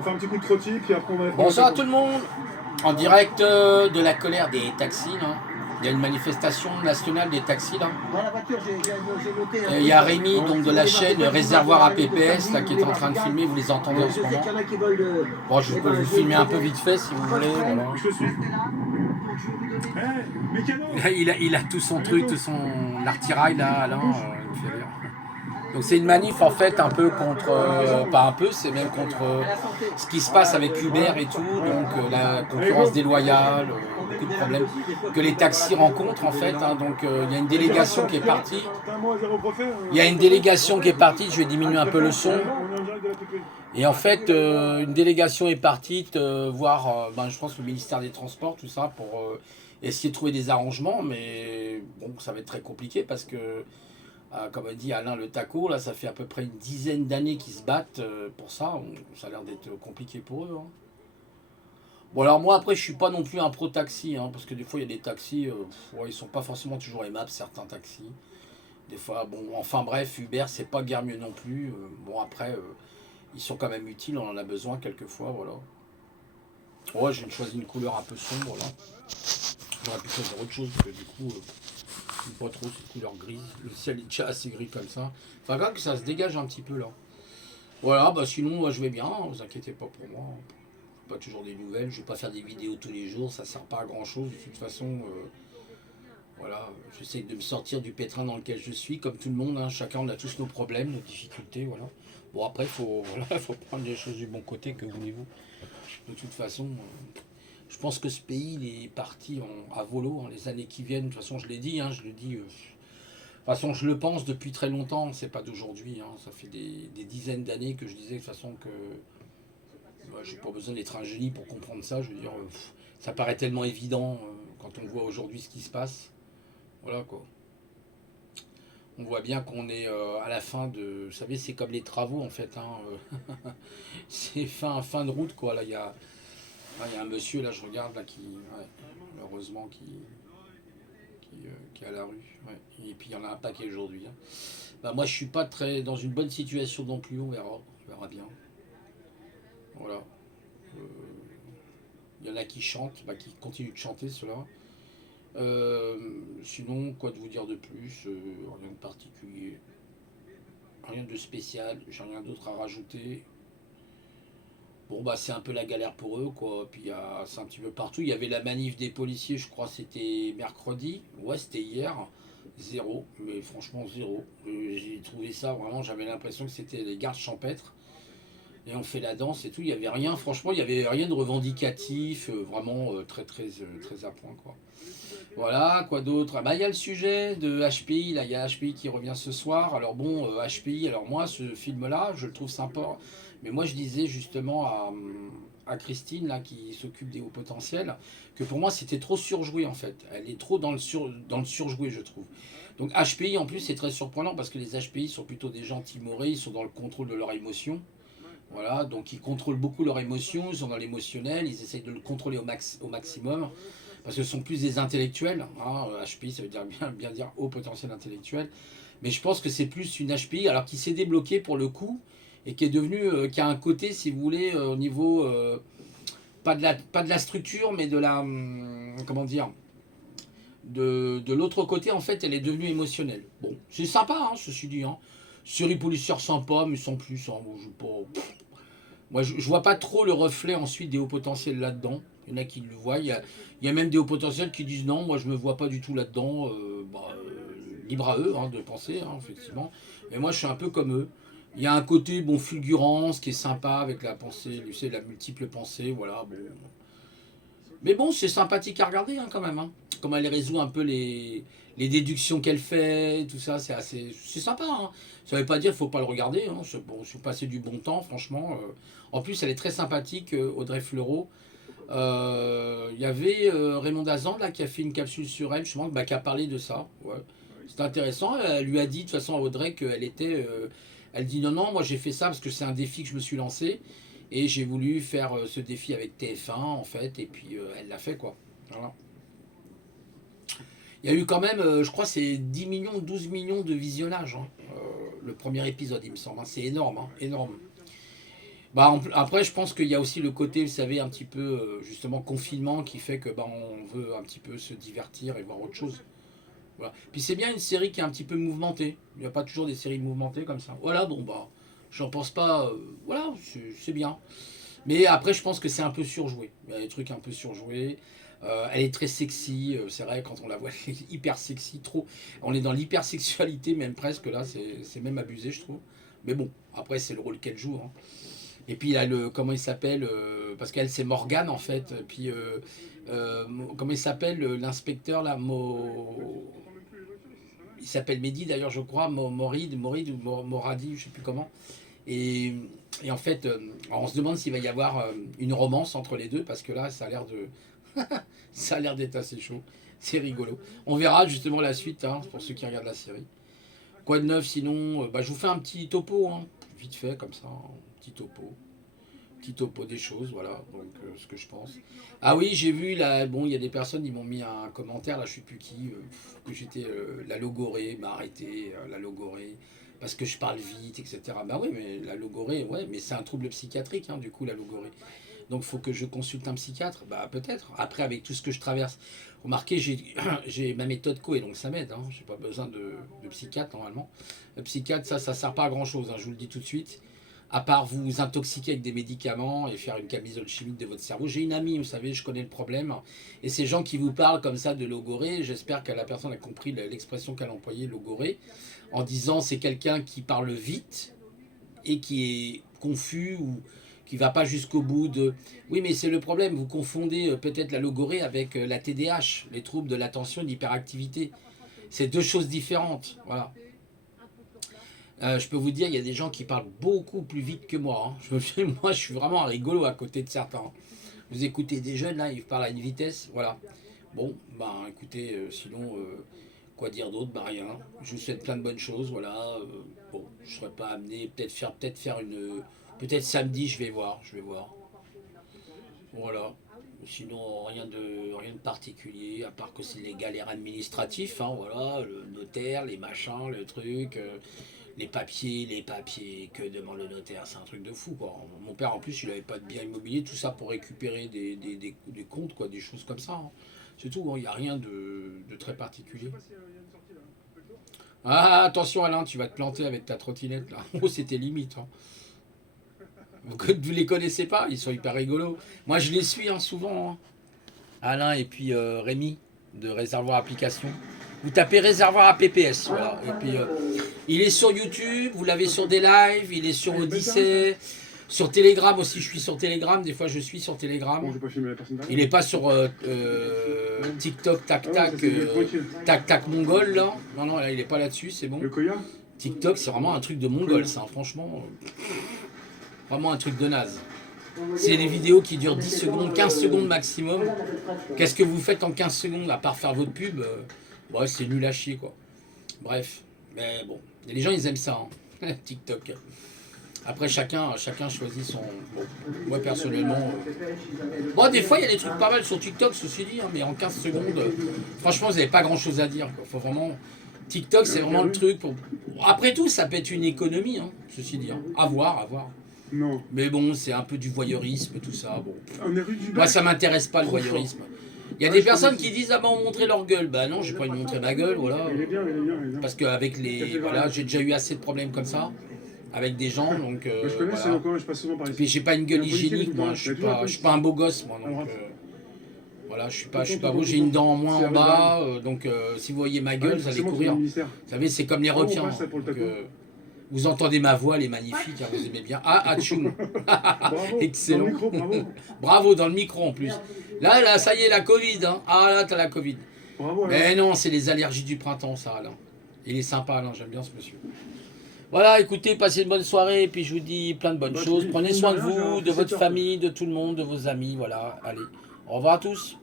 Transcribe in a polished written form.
On fait un petit coup de trottis, puis après on va... Bonsoir à tout le monde. En direct de la colère des taxis, là. Il y a une manifestation nationale des taxis, là. Dans la voiture, j'ai noté... Il y a Rémi, donc de la chaîne Réservoir APPS, là, qui est en train de filmer. Vous les entendez en ce moment. Bon, je peux vous filmer un peu vite fait, si vous voulez. Voilà. Je te suis. Mécano. Il a tout son truc, tout son artillerie, là, Alain. Il me fait rire. Donc c'est une manif en fait un peu contre, pas un peu, c'est même contre ce qui se passe avec Uber et tout, donc la concurrence déloyale, beaucoup de problèmes que les taxis rencontrent en fait. Hein, donc il y a une délégation qui est partie. Il y a une délégation qui est partie, je vais diminuer un peu le son. Et en fait, une délégation est partie voir, je pense, le ministère des Transports, tout ça, pour essayer de trouver des arrangements, mais bon, ça va être très compliqué parce que comme a dit Alain Le Taco, là, ça fait à peu près une dizaine d'années qu'ils se battent pour ça. Ça a l'air d'être compliqué pour eux. Hein. Bon, alors moi, après, je suis pas non plus un pro-taxi, hein, parce que des fois, il y a des taxis, ils sont pas forcément toujours aimables, certains taxis. Des fois, bon, enfin bref, Uber, c'est pas guère mieux non plus. Bon, après, ils sont quand même utiles, on en a besoin quelquefois, voilà. Ouais, j'ai choisi une couleur un peu sombre, là. J'aurais pu choisir autre chose, parce que du coup... pas trop cette couleur grise, le ciel est déjà assez gris comme ça. Enfin, regarde que ça se dégage un petit peu là. Voilà, bah sinon, moi je vais bien, hein, vous inquiétez pas pour moi. Pas toujours des nouvelles, je vais pas faire des vidéos tous les jours, ça sert pas à grand chose. De toute façon, voilà, j'essaie de me sortir du pétrin dans lequel je suis, comme tout le monde, hein. Chacun on a tous nos problèmes, nos difficultés, voilà. Bon après, faut prendre les choses du bon côté, que voulez-vous. De toute façon. Je pense que ce pays il est parti à volo les années qui viennent. De toute façon, je l'ai dit, hein, je le dis. De toute façon, je le pense depuis très longtemps. C'est pas d'aujourd'hui. Hein, ça fait des dizaines d'années que je disais de toute façon que j'ai pas besoin d'être un génie pour comprendre ça. Je veux dire, ça paraît tellement évident quand on voit aujourd'hui ce qui se passe. Voilà quoi. On voit bien qu'on est à la fin de. Vous savez, c'est comme les travaux en fait. Hein, c'est fin de route quoi. Là, il y a un monsieur, là, je regarde, là, malheureusement, qui est à la rue. Ouais. Et puis, il y en a un paquet aujourd'hui. Hein. Bah, moi, je suis pas très dans une bonne situation non plus, on verra bien. Voilà. Il y en a qui chantent, qui continuent de chanter, ceux-là. Sinon, quoi de vous dire de plus rien de particulier. Rien de spécial, j'ai rien d'autre à rajouter. Bon bah c'est un peu la galère pour eux quoi, puis c'est un petit peu partout. Il y avait la manif des policiers, je crois c'était mercredi, ouais c'était hier, zéro, mais franchement zéro. J'ai trouvé ça vraiment, j'avais l'impression que c'était les gardes champêtres, et on fait la danse et tout, il n'y avait rien, franchement il n'y avait rien de revendicatif, vraiment très à point quoi. Voilà, quoi d'autre? Ah bah il y a le sujet de HPI, là il y a HPI qui revient ce soir. Alors bon, HPI, alors moi ce film-là, je le trouve sympa. Mais moi je disais justement à Christine, là, qui s'occupe des hauts potentiels, que pour moi c'était trop surjoué en fait. Elle est trop dans le surjoué, je trouve. Donc HPI en plus c'est très surprenant parce que les HPI sont plutôt des gens timorés, ils sont dans le contrôle de leurs émotions. Voilà, donc ils contrôlent beaucoup leurs émotions, ils sont dans l'émotionnel, ils essayent de le contrôler au maximum parce que ce sont plus des intellectuels. Hein, HPI, ça veut dire bien dire haut potentiel intellectuel. Mais je pense que c'est plus une HPI, alors qui s'est débloqué pour le coup, et qui est devenu, qui a un côté, si vous voulez, au niveau, pas de la structure, mais de la, comment dire, de l'autre côté, en fait, elle est devenue émotionnelle. Bon, c'est sympa, hein, ceci dit. Hein. Série policière sympa, mais sans plus. Hein, moi, je vois pas trop le reflet ensuite des hauts potentiels là-dedans. Il y en a qui le voient. Il y a même des hauts potentiels qui disent non, moi je me vois pas du tout là-dedans. Libre à eux de penser, hein, effectivement. Mais moi je suis un peu comme eux. Il y a un côté fulgurance qui est sympa avec la pensée, tu sais, la multiple pensée, voilà. Bon. Mais bon, c'est sympathique à regarder hein, quand même. Hein. Comme elle résout un peu les déductions qu'elle fait, tout ça, c'est sympa. Hein. Ça ne veut pas dire qu'il ne faut pas le regarder. Hein. Bon, je suis passé du bon temps, franchement. En plus, elle est très sympathique, Audrey Fleurot. Il y avait Raymond Dazan là, qui a fait une capsule sur elle, justement, qui a parlé de ça. Ouais. C'était intéressant. Elle lui a dit de toute façon à Audrey qu'elle était. Elle dit non, non, moi j'ai fait ça parce que c'est un défi que je me suis lancé. Et j'ai voulu faire ce défi avec TF1 en fait, et puis elle l'a fait quoi. Voilà. Il y a eu quand même, je crois, c'est 10 millions, 12 millions de visionnages, hein, le premier épisode, il me semble. Hein. C'est énorme, hein, énorme. Bah, après, je pense qu'il y a aussi le côté, vous savez, un petit peu, justement, confinement qui fait que bah, on veut un petit peu se divertir et voir autre chose. Voilà. Puis c'est bien une série qui est un petit peu mouvementée. Il n'y a pas toujours des séries mouvementées comme ça. Voilà, bon, bah, j'en pense pas. Voilà, c'est bien. Mais après, je pense que c'est un peu surjoué. Il y a des trucs un peu surjoués. Elle est très sexy, c'est vrai, quand on la voit, elle est hyper sexy, trop. On est dans l'hypersexualité, même presque, là, c'est même abusé, je trouve. Mais bon, après, c'est le rôle qu'elle joue, hein. Et puis, il a le. Comment il s'appelle parce qu'elle, c'est Morgane, en fait. Et puis, comment il s'appelle, l'inspecteur, là il s'appelle Mehdi, d'ailleurs, je crois, Morid ou Moradi, je sais plus comment. Et, et en fait, on se demande s'il va y avoir une romance entre les deux, parce que là, ça a l'air de. Ça a l'air d'être assez chaud. C'est rigolo. On verra justement la suite, hein, pour ceux qui regardent la série. Quoi de neuf sinon bah, je vous fais un petit topo, hein, vite fait, comme ça. Un petit topo. Petit topo des choses, voilà. Donc, ce que je pense. Ah oui, j'ai vu, là, bon, il y a des personnes, ils m'ont mis un commentaire, là, je sais plus qui, que j'étais la logorée, m'a arrêté, la logorée, parce que je parle vite, etc. Bah oui, mais la logorée, ouais, mais c'est un trouble psychiatrique, hein, du coup, la logorée. Donc, il faut que je consulte un psychiatre. Bah, peut-être. Après, avec tout ce que je traverse. Remarquez, j'ai ma méthode Co, et donc ça m'aide. Hein. Je n'ai pas besoin de psychiatre, normalement. Le psychiatre, ça ne sert pas à grand-chose, hein, je vous le dis tout de suite. À part vous intoxiquer avec des médicaments et faire une camisole chimique de votre cerveau. J'ai une amie, vous savez, je connais le problème. Et ces gens qui vous parlent comme ça de logorée, j'espère que la personne a compris l'expression qu'elle employait, logorée, en disant c'est quelqu'un qui parle vite et qui est confus ou qui va pas jusqu'au bout de... Oui, mais c'est le problème, vous confondez peut-être la logorée avec la TDAH, les troubles de l'attention et de l'hyperactivité. C'est deux choses différentes, voilà. Je peux vous dire, il y a des gens qui parlent beaucoup plus vite que moi, hein. Moi, je suis vraiment un rigolo à côté de certains. Vous écoutez des jeunes, là, ils parlent à une vitesse, voilà. Bon, ben écoutez, sinon, quoi dire d'autre? Bah rien. Je vous souhaite plein de bonnes choses, voilà. Bon, je serais pas amené, peut-être faire une... Peut-être samedi, je vais voir, je vais voir. Voilà. Sinon, rien de particulier, à part que c'est les galères administratifs, hein, voilà, le notaire, les machins, le truc, les papiers, que demande le notaire, c'est un truc de fou, quoi. Mon père, en plus, il n'avait pas de bien immobilier, tout ça pour récupérer des comptes, quoi, des choses comme ça, hein. C'est tout, hein, il n'y a rien de très particulier. Ah, attention Alain, tu vas te planter avec ta trottinette, là. Oh, c'était limite, hein. Vous les connaissez pas? Ils sont hyper rigolos. Moi, je les suis, hein, souvent, hein. Alain et puis Rémi de Réservoir Application. Vous tapez Réservoir APPS, voilà. Et puis, il est sur YouTube, vous l'avez sur des lives, il est sur Odyssey, sur Telegram aussi. Je suis sur Telegram, des fois je suis sur Telegram. Il n'est pas sur TikTok, tac tac mongol, là. Non, non, là, il n'est pas là-dessus, c'est bon. TikTok, c'est vraiment un truc de mongol, ça, franchement. Vraiment un truc de naze. C'est des vidéos qui durent 10 secondes, 15 secondes maximum. Qu'est-ce que vous faites en 15 secondes à part faire votre pub? Ouais, c'est nul à chier, quoi. Bref, mais bon, les gens ils aiment ça, hein. TikTok. Après chacun choisit son. Bon, moi personnellement. Bon, des fois il y a des trucs pas mal sur TikTok, ceci dit, hein, mais en 15 secondes, franchement vous n'avez pas grand chose à dire, quoi. Faut vraiment. TikTok c'est vraiment le truc pour. Après tout, ça peut être une économie, hein, ceci dit, hein. À voir, à voir. Non. Mais bon, c'est un peu du voyeurisme, tout ça. Bon. On est rue du Moi, Bac. ça m'intéresse pas le voyeurisme. Il y a Ouais, des je personnes connais. qui disent ah ben on montrait leur gueule. Bah non, j'ai pas envie de montrer ma gueule, voilà. Il est bien, il est bien, il est bien. Parce qu'avec les. Voilà, j'ai déjà eu assez de problèmes comme ça. Avec des gens, donc. Moi, je connais, c'est Voilà. encore, je passe souvent par Et ici. puis j'ai pas une gueule Il y a un policier hygiénique, qui moi. doit- Je il y a suis toujours un pas, je suis policier. pas un beau gosse, moi. À Donc. droite. Voilà, je suis pas beau. J'ai une dent en moins en bas. Donc si vous voyez ma gueule, vous allez courir. Vous savez, c'est comme les Ah, on requins. passe ça pour le Donc, taco. vous entendez ma voix, elle est magnifique, hein, vous aimez bien. Ah, atchoum. Bravo. Excellent. Dans le micro, bravo. Bravo, dans le micro en plus. Là, ça y est, la Covid. Hein. Ah là, t'as la Covid. Bravo. Mais Alors. non, c'est les allergies du printemps, ça, Alain. Il est sympa, Alain, j'aime bien ce monsieur. Voilà, écoutez, passez une bonne soirée, et puis je vous dis plein de bonnes Bah, choses. tu- Prenez tu soin de m'as rien, vous, j'ai de un votre 17 heures, famille, de tout le monde, de vos amis, voilà. Allez, au revoir à tous.